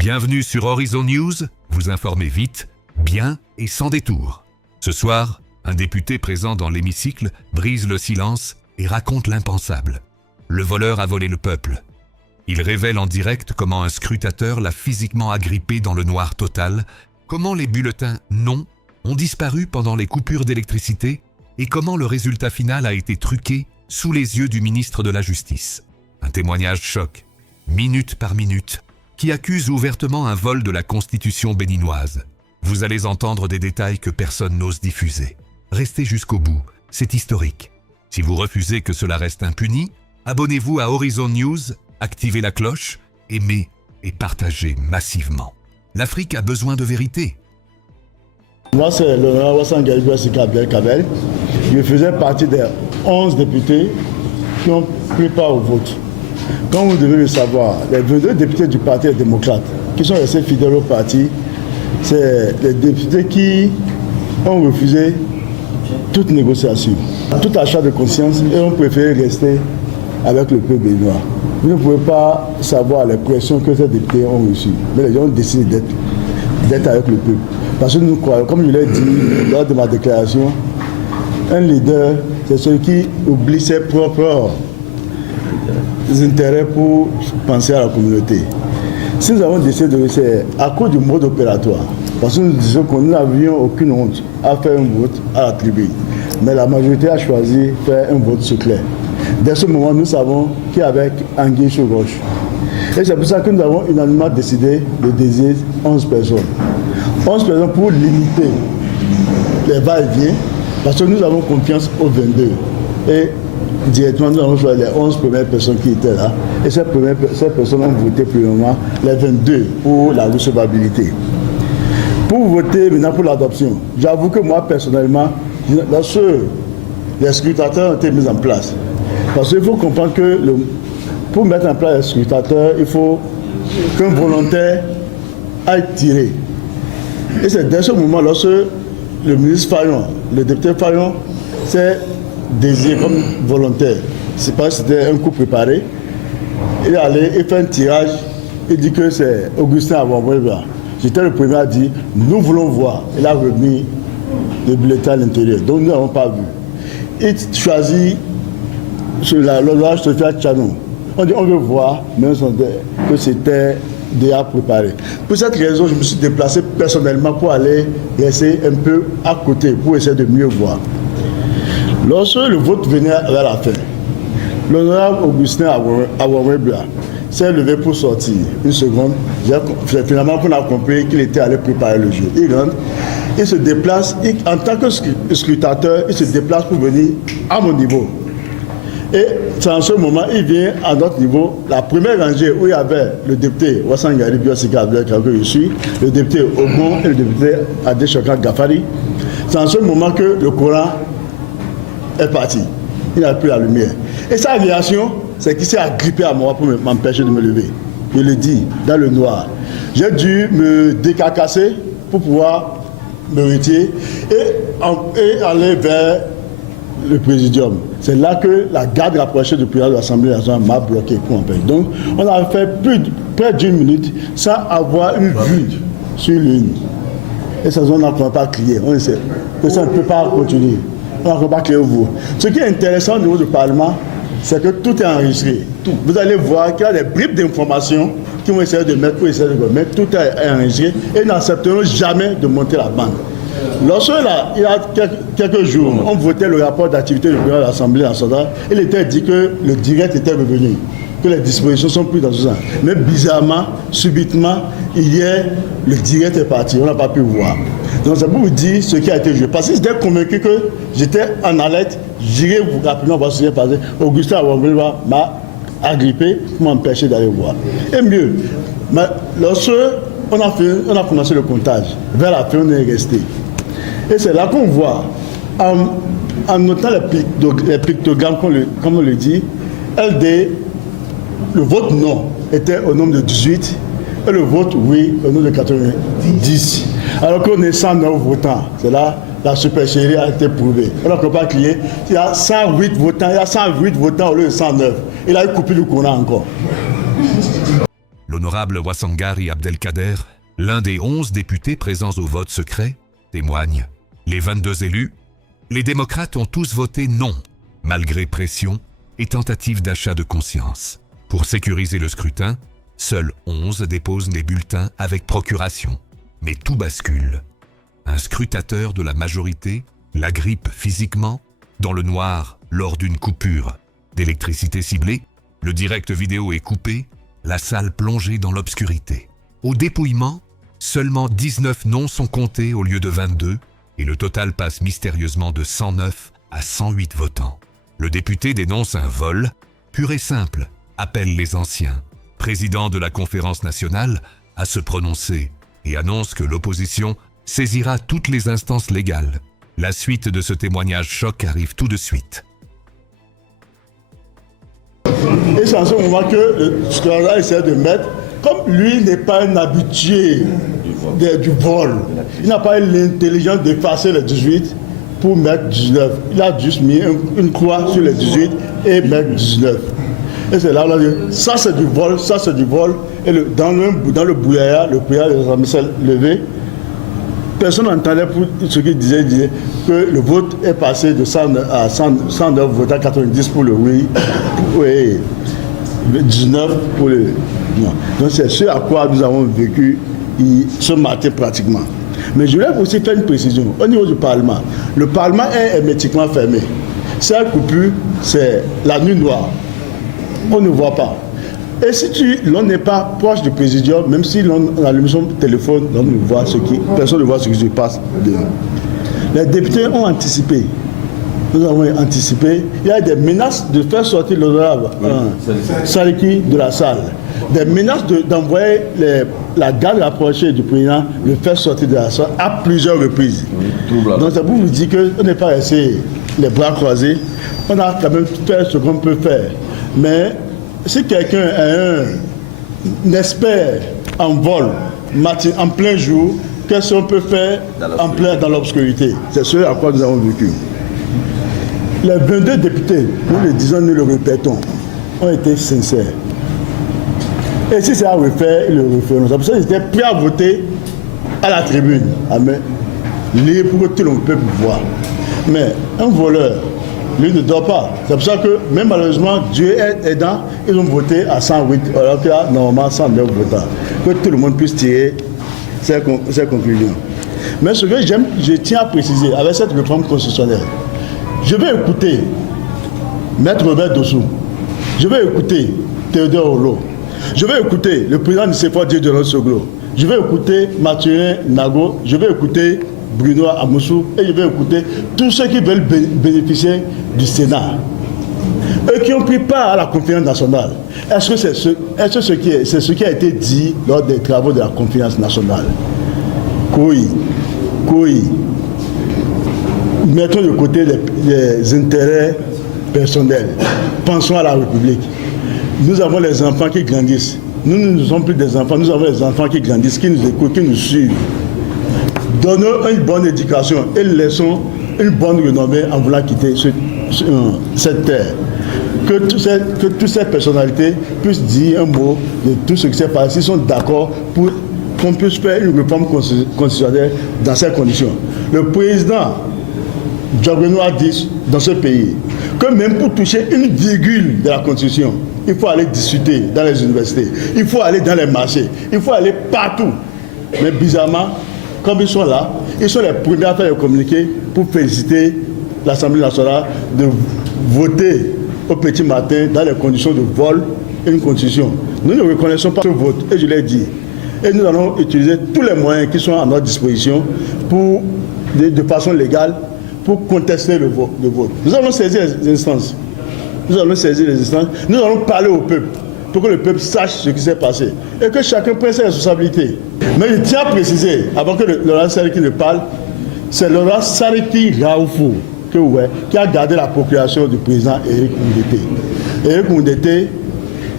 Bienvenue sur Horizon News, vous informez vite, bien et sans détour. Ce soir, un député présent dans l'hémicycle brise le silence et raconte l'impensable. Le voleur a volé le peuple. Il révèle en direct comment un scrutateur l'a physiquement agrippé dans le noir total, comment les bulletins non ont disparu pendant les coupures d'électricité et comment le résultat final a été truqué sous les yeux du ministre de la Justice. Un témoignage choc, minute par minute, qui accuse ouvertement un vol de la Constitution béninoise. Vous allez entendre des détails que personne n'ose diffuser. Restez jusqu'au bout, c'est historique. Si vous refusez que cela reste impuni, abonnez-vous à Horizon News, activez la cloche, aimez et partagez massivement. L'Afrique a besoin de vérité. Moi, c'est l'honorable Wassan Garibia Sika Kabel. Je faisais partie des 11 députés qui ont pris part au vote. Comme vous devez le savoir, les 22 députés du Parti démocrate qui sont restés fidèles au parti, c'est les députés qui ont refusé toute négociation, tout achat de conscience et ont préféré rester avec le peuple béninois. Vous ne pouvez pas savoir les pressions que ces députés ont reçues, mais les gens ont décidé d'être avec le peuple. Parce que nous croyons, comme je l'ai dit lors de ma déclaration, un leader, c'est celui qui oublie ses propres intérêts pour penser à la communauté. Si nous avons décidé de rester à cause du mode opératoire, parce que nous disons que nous n'avions aucune honte à faire un vote à la tribune, mais la majorité a choisi de faire un vote secret. Dès ce moment, nous savons qu'il y avait anguille sur roche. Et c'est pour ça que nous avons unanimement décidé de désigner 11 personnes. 11 personnes pour limiter les va-et-vient, parce que nous avons confiance aux 22. Et directement, nous avons choisi les 11 premières personnes qui étaient là. Et ces personnes ont voté premièrement les 22 pour la recevabilité. Pour voter maintenant pour l'adoption, j'avoue que moi, personnellement, lorsque les scrutateurs ont été mis en place, parce qu'il faut comprendre que pour mettre en place les scrutateurs, il faut qu'un volontaire aille tirer. Et c'est dès ce moment, lorsque le ministre Fayon, le député Fayon, s'est désigné comme volontaire, c'est pas si c'était un coup préparé, il est allé, il fait un tirage, il dit que c'est Augustin Awamwebla. J'étais le premier à dire, nous voulons voir. Il a remis le bulletin à l'intérieur, donc nous n'avons pas vu. Il choisit sur l'honorable Sophia Tchanou. On dit, on veut voir, mais on sentait que c'était déjà préparé. Pour cette raison, je me suis déplacé personnellement pour aller rester un peu à côté, pour essayer de mieux voir. Lorsque le vote venait vers la fin, l'honorable Augustin Awamwebla s'est levé pour sortir. Une seconde, c'est finalement qu'on a compris qu'il était allé préparer le jeu. Il rentre, il se déplace, en tant que scrutateur, il se déplace pour venir à mon niveau. Et c'est en ce moment, il vient à notre niveau, la première rangée où il y avait le député Wassan Garibia Sika que je suis, le député Ogon et le député Adeshoka Gafari. C'est en ce moment que le Coran est parti. Il n'a plus la lumière. Et sa réaction, c'est qu'il s'est agrippé à moi pour m'empêcher de me lever. Je le dis, dans le noir. J'ai dû me décarcasser pour pouvoir me retirer et aller vers le présidium. C'est là que la garde rapprochée du président de l'Assemblée nationale m'a bloqué pour m'empêcher. Donc, on a fait près d'une minute sans avoir une vue sur l'une. Et ça, on n'a pas crié. On sait que ça ne peut pas continuer. On n'a pas crié au vous. Ce qui est intéressant au niveau du Parlement, c'est que tout est enregistré. Tout. Vous allez voir qu'il y a des bribes d'informations qui vont essayer de mettre pour essayer de mettre. Tout est enregistré et n'accepteront jamais de monter la bande. Lorsque il y a quelques jours, on votait le rapport d'activité du président de l'Assemblée nationale, il était dit que le direct était revenu, que les dispositions sont plus dans ce sens. Mais bizarrement, subitement, hier, le direct est parti, on n'a pas pu voir. Donc c'est pour vous dire ce qui a été joué. Parce que j'étais convaincu que j'étais en alerte, j'irai vous rapidement voir ce qui est passé. Augustin Awamwebla m'a agrippé pour m'empêcher d'aller voir. Et mieux, lorsque on a commencé le comptage, vers la fin on est resté. Et c'est là qu'on voit, en notant les pictogrammes, comme on le dit, LD, le vote non était au nombre de 18 et le vote oui au nombre de 90. Alors qu'on est 109 votants. C'est là la supercherie a été prouvée. On n'a pas crié. Il y a 108 votants, au lieu de 109. Il a coupé le Coran encore. L'honorable Wassangari Abdelkader, l'un des 11 députés présents au vote secret, témoigne. Les 22 élus, les démocrates ont tous voté non, malgré pression et tentative d'achat de conscience. Pour sécuriser le scrutin, seuls 11 déposent des bulletins avec procuration. Mais tout bascule. Un scrutateur de la majorité l'agrippe physiquement, dans le noir, lors d'une coupure d'électricité ciblée, le direct vidéo est coupé, la salle plongée dans l'obscurité. Au dépouillement, seulement 19 noms sont comptés au lieu de 22 et le total passe mystérieusement de 109 à 108 votants. Le député dénonce un vol, pur et simple, appelle les anciens, président de la conférence nationale, à se prononcer et annonce que l'opposition saisira toutes les instances légales. La suite de ce témoignage choc arrive tout de suite. Et c'est en ce moment que le scandale essaie de mettre, comme lui n'est pas un habitué du vol, il n'a pas eu l'intelligence d'effacer les 18 pour mettre 19. Il a juste mis une croix sur les 18 et mettre 19. Et c'est là, on a dit, ça c'est du vol, ça c'est du vol. Et dans le brouillard, le président s'est levé. Personne n'entendait pour ce qu'il disait que le vote est passé de 109 votes à 90 pour le oui, et 19 pour le non. Donc c'est ce à quoi nous avons vécu ce matin pratiquement. Mais je voulais aussi faire une précision au niveau du Parlement. Le Parlement est hermétiquement fermé. Cette coupure, c'est la nuit noire. On ne voit pas. Et si l'on n'est pas proche du présidium, même si l'on allume son téléphone, personne ne voit ce qui se passe dedans. Les députés ont anticipé. Nous avons anticipé. Il y a des menaces de faire sortir l'honorable Sariki de la salle. Des menaces d'envoyer la garde rapprochée du président, le faire sortir de la salle à plusieurs reprises. Donc ça vous dit qu'on n'est pas resté les bras croisés. On a quand même fait ce qu'on peut faire. Mais si quelqu'un est un expert en vol, en plein jour, qu'est-ce qu'on peut faire dans l'obscurité? C'est ce à quoi nous avons vécu. Les 22 députés, nous le disons, nous le répétons, ont été sincères. Et si c'est à refaire, ils le referont. C'est pour ça qu'ils étaient prêts à voter à la tribune, à main libre pour que tout le monde puisse voir. Mais un voleur, lui ne dort pas. C'est pour ça que, même malheureusement, Dieu est aidant, ils ont voté à 108, alors qu'il y a normalement 109 votants. Que tout le monde puisse tirer ses conclusions. Mais ce que je tiens à préciser, avec cette réforme constitutionnelle, je vais écouter Maître Robert Dossou, je vais écouter Théodore Olo, je vais écouter le président du CFA Dieu Soglo, je vais écouter Mathurin Nago, je vais écouter Bruno Amoussou et je vais écouter tous ceux qui veulent bénéficier du Sénat. Eux qui ont pris part à la conférence nationale. Est-ce que c'est ce qui a été dit lors des travaux de la conférence nationale? Oui. Mettons de côté les intérêts personnels. Pensons à la République. Nous avons les enfants qui grandissent. Nous ne sommes plus des enfants, nous avons les enfants qui grandissent, qui nous écoutent, qui nous suivent. Donnons une bonne éducation et laissons une bonne renommée en voulant quitter cette terre. Que toutes ces personnalités puissent dire un mot de tout ce qui s'est passé, s'ils sont d'accord pour qu'on puisse faire une réforme constitutionnelle dans ces conditions. Le président Diogbenou a dit dans ce pays que même pour toucher une virgule de la Constitution, il faut aller discuter dans les universités, il faut aller dans les marchés, il faut aller partout. Mais bizarrement, comme ils sont là, ils sont les premiers à faire le communiqué pour féliciter l'Assemblée nationale de voter au petit matin dans les conditions de vol et une constitution. Nous ne reconnaissons pas ce vote, et je l'ai dit. Et nous allons utiliser tous les moyens qui sont à notre disposition pour, de façon légale, pour contester le vote. Nous allons saisir les instances. Nous allons parler au peuple pour que le peuple sache ce qui s'est passé et que chacun prenne ses responsabilités. Mais je tiens à préciser, avant que Laurent Sariki ne parle, c'est Laurent Sariki Raoufou qui a gardé la procuration du président Éric Moundété. Éric Moundété,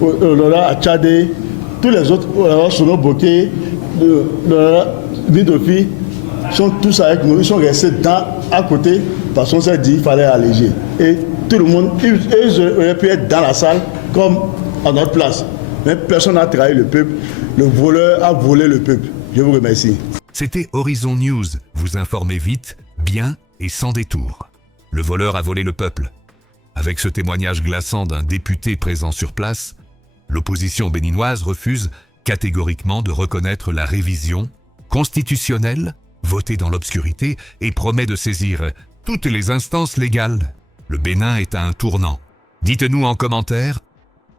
Laurent Achadé, tous les autres, Laurent Sono Boké, Laurent Bidofi, sont tous avec nous, ils sont restés à côté parce qu'on s'est dit qu'il fallait alléger. Et tout le monde, ils auraient pu être dans la salle comme à notre place. Mais personne n'a trahi le peuple. Le voleur a volé le peuple. Je vous remercie. C'était Horizon News, vous informer vite, bien et sans détour. Le voleur a volé le peuple. Avec ce témoignage glaçant d'un député présent sur place, l'opposition béninoise refuse catégoriquement de reconnaître la révision constitutionnelle votée dans l'obscurité et promet de saisir toutes les instances légales. Le Bénin est à un tournant. Dites-nous en commentaire,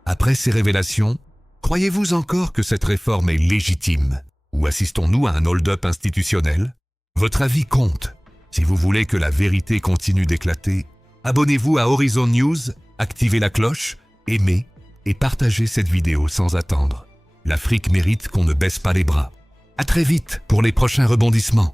après ces révélations, croyez-vous encore que cette réforme est légitime? Ou assistons-nous à un hold-up institutionnel? Votre avis compte. Si vous voulez que la vérité continue d'éclater, abonnez-vous à Horizon News, activez la cloche, aimez et partagez cette vidéo sans attendre. L'Afrique mérite qu'on ne baisse pas les bras. À très vite pour les prochains rebondissements.